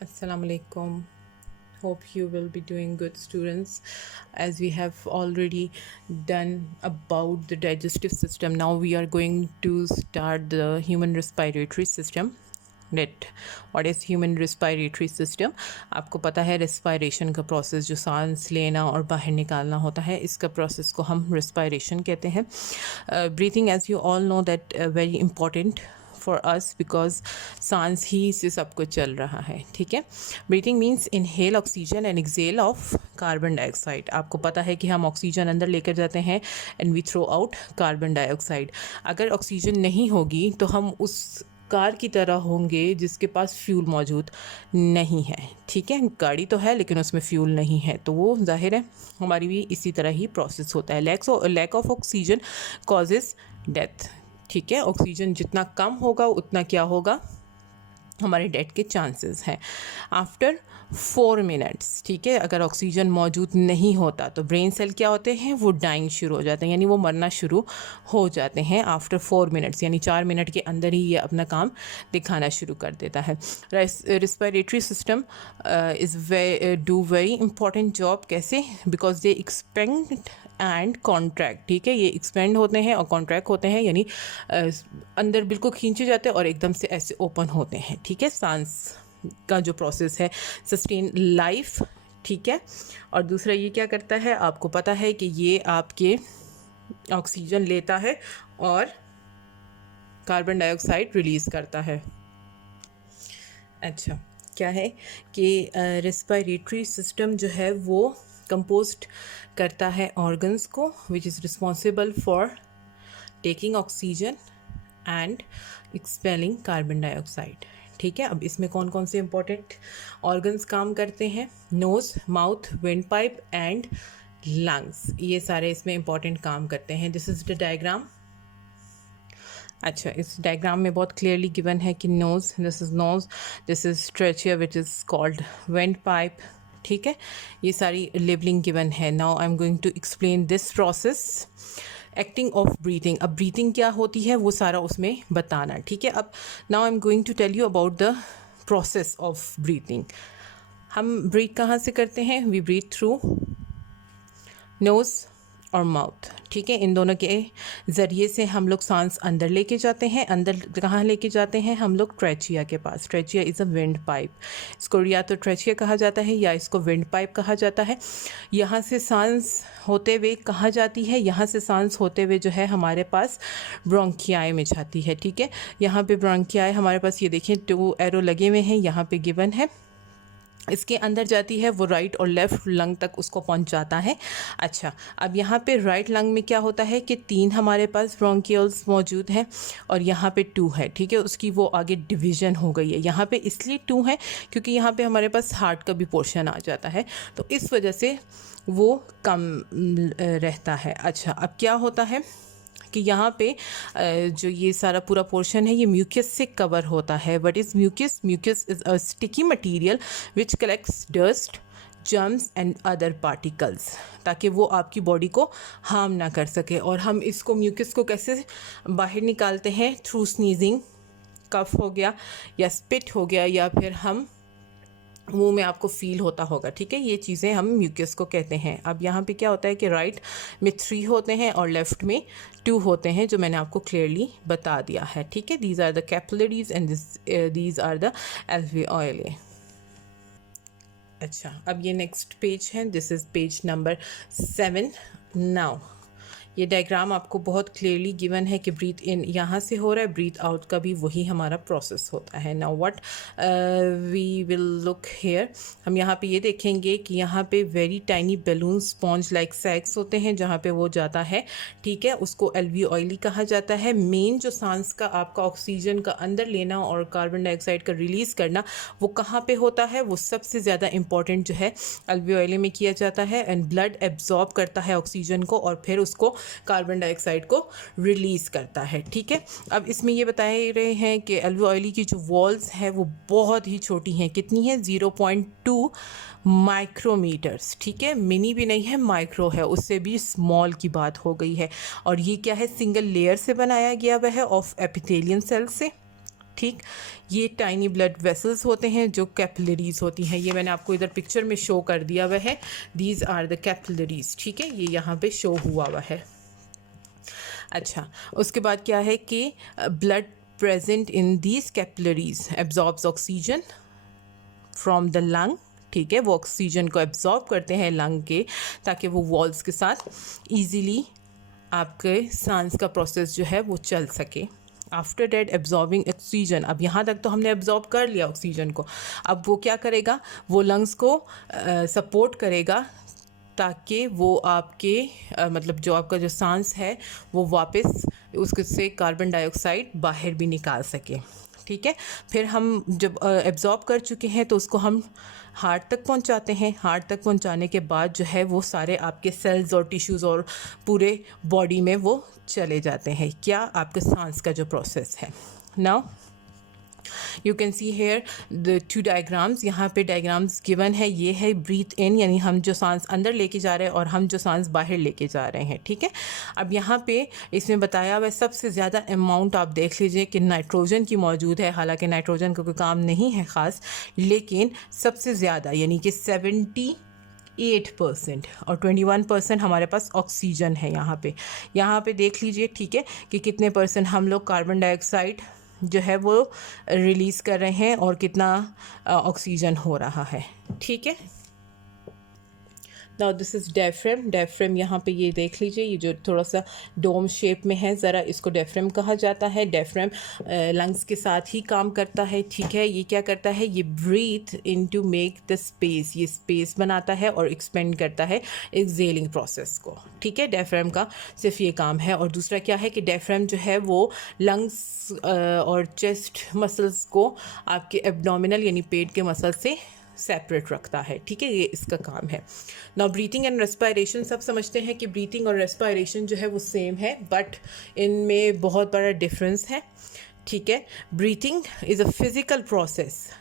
Assalamu alaikum. Hope you will be doing good, students. As we have already done about the digestive system, now we are going to start the human respiratory system. What is human respiratory system? आपको पता है respiration का process, जो सांस लेना और बाहर निकालना होता है, इसका process को हम respiration कहते हैं. Breathing, as you all know, that very important for us because सांस ही से सब कुछ चल रहा है. ठीक है. Breathing means inhale oxygen and exhale of carbon dioxide. आपको पता है कि हम ऑक्सीजन अंदर लेकर जाते हैं and we throw out carbon dioxide. अगर ऑक्सीजन नहीं होगी तो हम उस कार की तरह होंगे जिसके पास फ्यूल मौजूद नहीं है. ठीक है. गाड़ी तो है लेकिन उसमें फ्यूल नहीं है, तो वो जाहिर है हमारी भी इसी तरह ही प्रोसेस होता है. Lack of oxygen causes death. ठीक है. ऑक्सीजन जितना कम होगा उतना क्या होगा, हमारे डेथ के चांसेस हैं. आफ्टर 4 मिनट्स, ठीक है, अगर ऑक्सीजन मौजूद नहीं होता तो ब्रेन सेल क्या होते हैं, वो डाइंग शुरू हो जाते हैं, यानी वो मरना शुरू हो जाते हैं आफ्टर 4 मिनट्स, यानी 4 मिनट के अंदर ही ये अपना काम दिखाना शुरू कर देता है. Respiratory system do very important job. कैसे? Because they expand and contract. ठीक है. ये एक्सपेंड होते हैं और कॉन्ट्रैक्ट होते हैं, यानी अंदर बिल्कुल खींचे जाते हैं और एकदम से ऐसे ओपन होते हैं. ठीक है. सांस का जो प्रोसेस है, सस्टेन लाइफ. ठीक है. और दूसरा ये क्या करता है, आपको पता है कि ये आपके ऑक्सीजन लेता है और कार्बन डाइऑक्साइड रिलीज़ करता है. अच्छा, क्या है कि रेस्पिरेटरी सिस्टम जो है वो कंपोस्ट करता है ऑर्गन्स को, which is responsible for taking oxygen and expelling carbon dioxide. ठीक है. अब इसमें कौन कौन से इंपॉर्टेंट ऑर्गन्स काम करते हैं? Nose, mouth, wind pipe and lungs. ये सारे इसमें इंपॉर्टेंट काम करते हैं. This is the diagram. अच्छा, इस डायग्राम में बहुत क्लियरली गिवन है कि nose, this is nose, this is trachea which is called wind pipe. ठीक है. ये सारी लेबलिंग गिवन है. Now I am going to explain this process. Acting of breathing. अब ब्रीथिंग क्या होती है वो सारा उसमें बताना. ठीक है. अब now I am going to tell you about the process of breathing. हम ब्रीथ कहाँ से करते हैं? वी ब्रीथ थ्रू नोज़ और माउथ. ठीक है. इन दोनों के ज़रिए से हम लोग सांस अंदर लेके जाते हैं. अंदर कहाँ लेके जाते हैं हम लोग? ट्रेचिया के पास. Trachea is a wind pipe. इसको या तो ट्रेचिया कहा जाता है या इसको विंड पाइप कहा जाता है. यहाँ से सांस होते हुए कहाँ जाती है? यहाँ से सांस होते हुए जो है हमारे पास ब्रोंकियाई में जाती है. ठीक है. यहाँ पे ब्रोंकियाई हमारे पास, ये देखिए 2 एरो लगे हुए हैं, यहाँ पे गिवन है. इसके अंदर जाती है, वो राइट और लेफ़्ट लंग तक उसको पहुंच जाता है. अच्छा, अब यहाँ पे राइट लंग में क्या होता है कि 3 हमारे पास ब्रोंकियल्स मौजूद हैं और यहाँ पे 2 है. ठीक है. उसकी वो आगे डिवीज़न हो गई है. यहाँ पे इसलिए 2 है क्योंकि यहाँ पे हमारे पास हार्ट का भी पोर्शन आ जाता है, तो इस वजह से वो कम रहता है. अच्छा, अब क्या होता है कि यहाँ पे जो ये सारा पूरा पोर्शन है ये म्यूकस से कवर होता है. What is mucus? Mucus is a sticky material which collects dust, germs and other particles, ताकि वो आपकी बॉडी को हार्म ना कर सके. और हम इसको म्यूकस को कैसे बाहर निकालते हैं? Through sneezing. कफ हो गया या स्पिट हो गया या फिर हम मुंह में आपको फील होता होगा. ठीक है. ये चीज़ें हम म्यूकस को कहते हैं. अब यहाँ पे क्या होता है कि राइट में 3 होते हैं और लेफ़्ट में 2 होते हैं, जो मैंने आपको क्लियरली बता दिया है. ठीक है. These are the capillaries and these are the alveoli. अच्छा, अब ये नेक्स्ट पेज है. This is page number 7. Now ये डायग्राम आपको बहुत क्लियरली गिवन है कि ब्रीथ इन यहाँ से हो रहा है, ब्रीथ आउट का भी वही हमारा प्रोसेस होता है. Now what we will look here. हम यहाँ पे ये देखेंगे कि यहाँ पे very tiny balloon sponge like sacs होते हैं जहाँ पे वो जाता है. ठीक है. उसको एल्वियोली कहा जाता है. मेन जो सांस का आपका ऑक्सीजन का अंदर लेना और कार्बन डाइऑक्साइड का रिलीज़ करना, वो कहाँ पे होता है? वो सबसे ज़्यादा इंपॉर्टेंट जो है एल्वियोली में किया जाता है. एंड ब्लड एब्जॉर्ब करता है ऑक्सीजन को और फिर उसको कार्बन डाइऑक्साइड को रिलीज़ करता है. ठीक है. अब इसमें ये बताए रहे हैं कि एल्वियोली की जो वॉल्स हैं वो बहुत ही छोटी हैं. कितनी है? 0.2 माइक्रोमीटर्स. ठीक है. मिनी भी नहीं है, माइक्रो है, उससे भी स्मॉल की बात हो गई है. और ये क्या है? सिंगल लेयर से बनाया गया हुआ है ऑफ एपिथेलियन सेल से. ठीक, ये टाइनी ब्लड वेसल्स होते हैं जो कैपिलरीज होती हैं। ये मैंने आपको इधर पिक्चर में शो कर दिया हुआ है, दीज आर द कैपिलरीज। ठीक है, ये यहाँ पे शो हुआ हुआ है। अच्छा, उसके बाद क्या है कि blood present in these capillaries absorbs oxygen from the lung. ठीक है, वो ऑक्सीजन को एब्जॉर्ब करते हैं लंग के, ताकि वो वॉल्स के साथ ईजीली आपके सांस का प्रोसेस जो है वो चल सके। आफ्टर डेट एब्जॉर्बिंग ऑक्सीजन, अब यहाँ तक तो हमने एब्जॉर्ब कर लिया ऑक्सीजन को, अब वो क्या करेगा, वो लंग्स को सपोर्ट करेगा ताकि वो आपके मतलब जो आपका जो सांस है वो वापस उसके से कार्बन डाइऑक्साइड बाहर भी निकाल सके। ठीक है, फिर हम जब एब्जॉर्ब कर चुके हैं तो उसको हम हार्ट तक पहुंचाते हैं। हार्ट तक पहुंचाने के बाद जो है वो सारे आपके सेल्स और टिश्यूज़ और पूरे बॉडी में वो चले जाते हैं। क्या, आपके सांस का जो प्रोसेस है। Now you can see here the 2 diagrams, यहाँ पे डायग्राम्स गिवन है। ये है ब्रीथ इन, यानी हम जो सांस अंदर लेके जा रहे हैं और हम जो सांस बाहर लेके जा रहे हैं। ठीक है, अब यहाँ पे इसमें बताया हुआ है सबसे ज़्यादा अमाउंट आप देख लीजिए कि नाइट्रोजन की मौजूद है। हालांकि नाइट्रोजन का कोई काम नहीं है ख़ास, लेकिन सबसे ज़्यादा यानी कि 78% और 21% हमारे पास ऑक्सीजन है। यहाँ पे देख लीजिए, ठीक है, कि कितने परसेंट हम लोग कार्बन डाइऑक्साइड जो है वो रिलीज़ कर रहे हैं और कितना ऑक्सीजन हो रहा है। ठीक है, now this is diaphragm. Diaphragm यहाँ पे ये देख लीजिए, ये जो थोड़ा सा डोम शेप में है, ज़रा इसको डायफ्राम कहा जाता है। डायफ्राम लंग्स के साथ ही काम करता है। ठीक है, ये क्या करता है, ये breathe in to make the space, ये स्पेस बनाता है और एक्सपेंड करता है एक्सहेलिंग प्रोसेस को। ठीक है, डायफ्राम का सिर्फ ये काम है। और दूसरा क्या है कि डायफ्राम जो है वो लंग्स और चेस्ट मसल्स को आपके एब्डोमिनल यानी पेट के मसल से सेपरेट रखता है। ठीक है, ये इसका काम है। नाउ ब्रीथिंग एंड रेस्पायरेशन, सब समझते हैं कि ब्रीथिंग और रेस्पायरेशन जो है वो सेम है, बट इनमें बहुत बड़ा डिफरेंस है। ठीक है, breathing is a physical process.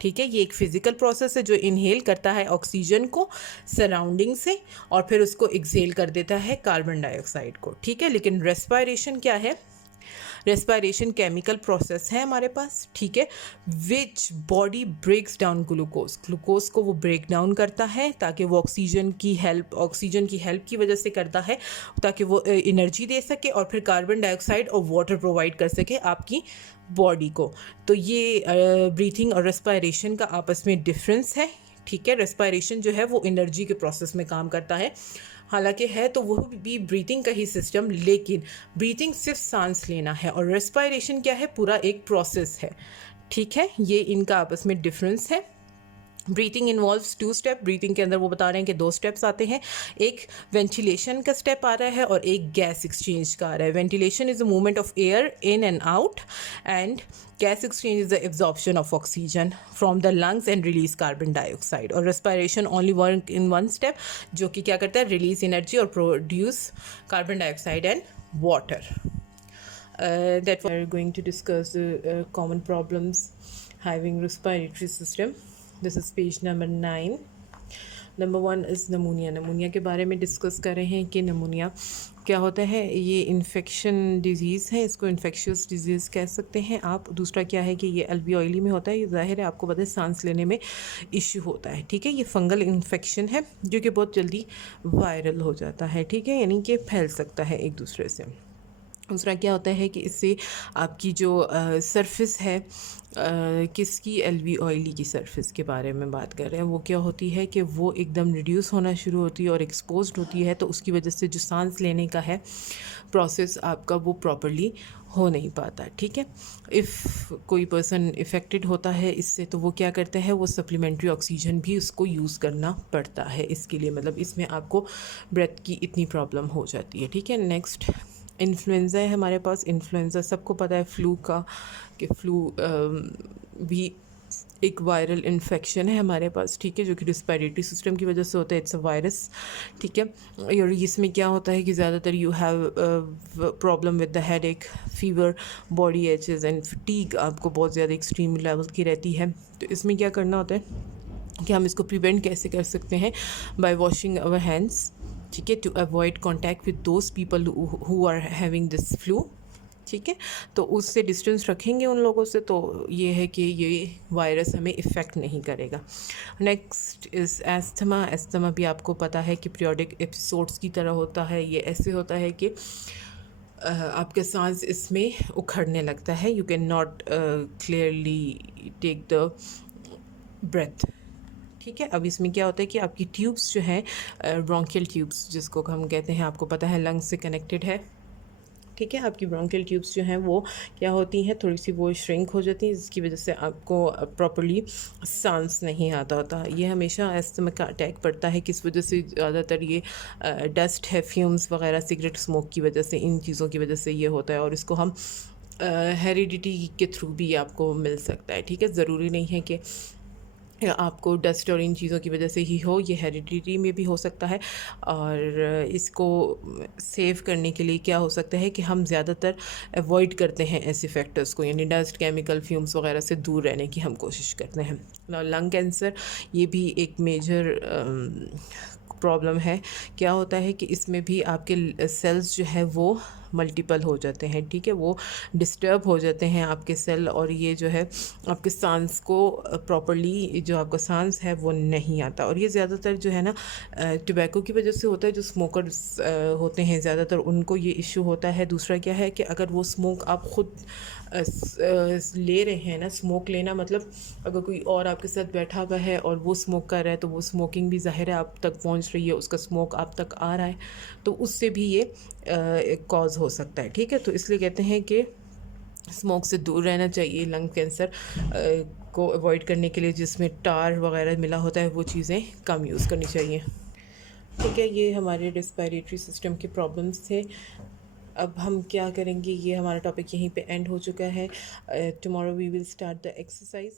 ठीक है, ये एक फिज़िकल प्रोसेस है जो इनहेल करता है ऑक्सीजन को सराउंडिंग से और फिर उसको एक्सहेल कर देता है कार्बन डाइऑक्साइड को। ठीक है, लेकिन रेस्पायरेशन क्या है, रेस्पायरेशन केमिकल प्रोसेस है हमारे पास। ठीक है, which body breaks down glucose को वो ब्रेक डाउन करता है ताकि वो ऑक्सीजन की हेल्प की वजह से करता है, ताकि वो एनर्जी दे सके और फिर कार्बन डाइऑक्साइड और वाटर प्रोवाइड कर सके आपकी बॉडी को। तो ये ब्रीथिंग और रेस्पायरेशन का आपस में डिफरेंस है। ठीक है, रेस्पायरेशन जो है वो एनर्जी के प्रोसेस में काम करता है, हालांकि है तो वो भी ब्रीथिंग का ही सिस्टम, लेकिन ब्रीथिंग सिर्फ सांस लेना है और रेस्पायरेशन क्या है, पूरा एक प्रोसेस है। ठीक है, ये इनका आपस में डिफरेंस है। ब्रीथिंग इन्वॉल्व्स 2 स्टेप, ब्रीथिंग के अंदर वो बता रहे हैं कि 2 स्टेप्स आते हैं, एक वेंटिलेशन का स्टेप आ रहा है और एक गैस एक्सचेंज का आ रहा है। Ventilation is the movement of air in and out, and gas exchange is the absorption of oxygen from the lungs and release carbon dioxide, और respiration only work in one step, जो कि क्या करता है, release energy और produce carbon dioxide and water. That we are going to discuss the common problems having respiratory system. This is page number 9. Number 1 is नमूनिया। नमूनिया के बारे में discuss कर रहे हैं कि नमूनिया क्या होता है। ये इन्फेक्शन डिजीज़ है, इसको इन्फेक्शियस डिजीज़ कह सकते हैं आप। दूसरा क्या है कि ये अल्वियोली में होता है, ये ज़ाहिर है आपको पता है सांस लेने में इश्यू होता है। ठीक है, ये फंगल इन्फेक्शन है जो कि बहुत जल्दी वायरल हो जाता है। ठीक है, यानी कि फैल सकता है एक दूसरे से। दूसरा क्या होता है कि इससे आपकी जो सरफेस है किसकी, अल्वियोली की सरफेस के बारे में बात कर रहे हैं, वो क्या होती है कि वो एकदम रिड्यूस होना शुरू होती है और एक्सपोज्ड होती है, तो उसकी वजह से जो सांस लेने का है प्रोसेस आपका वो प्रॉपर्ली हो नहीं पाता। ठीक है, इफ़ कोई पर्सन इफ़ेक्टेड होता है इससे, तो वो क्या करते हैं, वो सप्लीमेंट्री ऑक्सीजन भी उसको यूज़ करना पड़ता है इसके लिए, मतलब इसमें आपको ब्रेथ की इतनी प्रॉब्लम हो जाती है। ठीक है, नेक्स्ट इन्फ्लुएंज़ा है हमारे पास। इन्फ्लुएंज़ा सबको पता है फ्लू का, कि फ्लू भी एक वायरल इन्फेक्शन है हमारे पास। ठीक है, जो कि रिस्पायरेटरी सिस्टम की वजह से होता है, इट्स अ वायरस। ठीक है, और इसमें क्या होता है कि ज़्यादातर you have problem with the headache, fever, body aches and fatigue आपको बहुत ज़्यादा एक्सट्रीम लेवल की रहती है। तो इसमें क्या करना होता है कि हम इसको प्रिवेंट कैसे कर सकते हैं, बाय वॉशिंग आवर हैंड्स। ठीक है, to avoid contact with those people who are having this flu. ठीक है, तो उससे डिस्टेंस रखेंगे उन लोगों से, तो ये है कि ये वायरस हमें इफ़ेक्ट नहीं करेगा। Next is asthma. एस्थमा भी आपको पता है कि पीरियोडिक एपिसोड्स की तरह होता है। ये ऐसे होता है कि आपके सांस इसमें उखड़ने लगता है, you can not clearly take the breath. ठीक है, अब इसमें क्या होता है कि आपकी ट्यूब्स जो हैं, ब्रोंकियल ट्यूब्स जिसको हम कहते हैं, आपको पता है लंग्स से कनेक्टेड है। ठीक है, आपकी ब्रोंकियल ट्यूब्स जो हैं वो क्या होती हैं, थोड़ी सी वो श्रिंक हो जाती हैं, जिसकी वजह से आपको प्रॉपर्ली सांस नहीं आता होता। ये हमेशा अस्थमा का अटैक पड़ता है, किस वजह से, ज़्यादातर ये डस्ट है, फ्यूम्स वगैरह, सिगरेट स्मोक की वजह से, इन चीज़ों की वजह से ये होता है। और इसको हम हेरिडिटी के थ्रू भी आपको मिल सकता है। ठीक है, ज़रूरी नहीं है कि आपको डस्ट और इन चीज़ों की वजह से ही हो, ये हेरिडिटी में भी हो सकता है। और इसको सेव करने के लिए क्या हो सकता है कि हम ज़्यादातर अवॉइड करते हैं ऐसे फैक्टर्स को, यानी डस्ट, केमिकल, फ्यूम्स वगैरह से दूर रहने की हम कोशिश करते हैं। लंग कैंसर ये भी एक मेजर प्रॉब्लम है। क्या होता है कि इसमें भी आपके सेल्स जो है वो मल्टीपल हो जाते हैं। ठीक है, वो डिस्टर्ब हो जाते हैं आपके सेल, और ये जो है आपके सांस को प्रॉपर्ली, जो आपका सांस है वो नहीं आता। और ये ज़्यादातर जो है ना टोबैको की वजह से होता है। जो स्मोकर्स होते हैं ज़्यादातर, उनको ये इशू होता है। दूसरा क्या है कि अगर वो स्मोक आप ख़ुद ले रहे हैं ना, स्मोक लेना मतलब अगर कोई और आपके साथ बैठा हुआ है और वो स्मोक कर रहा है, तो वो स्मोकिंग भी ज़ाहिर है आप तक पहुंच रही है, उसका स्मोक आप तक आ रहा है, तो उससे भी ये कॉज हो सकता है। ठीक है, तो इसलिए कहते हैं कि स्मोक से दूर रहना चाहिए। लंग कैंसर को अवॉइड करने के लिए जिसमें टार वगैरह मिला होता है, वो चीज़ें कम यूज़ करनी चाहिए। ठीक है, ये हमारे रेस्पिरेटरी सिस्टम के प्रॉब्लम्स थे। अब हम क्या करेंगे, ये हमारा टॉपिक यहीं पे एंड हो चुका है। Tomorrow we will start the exercise.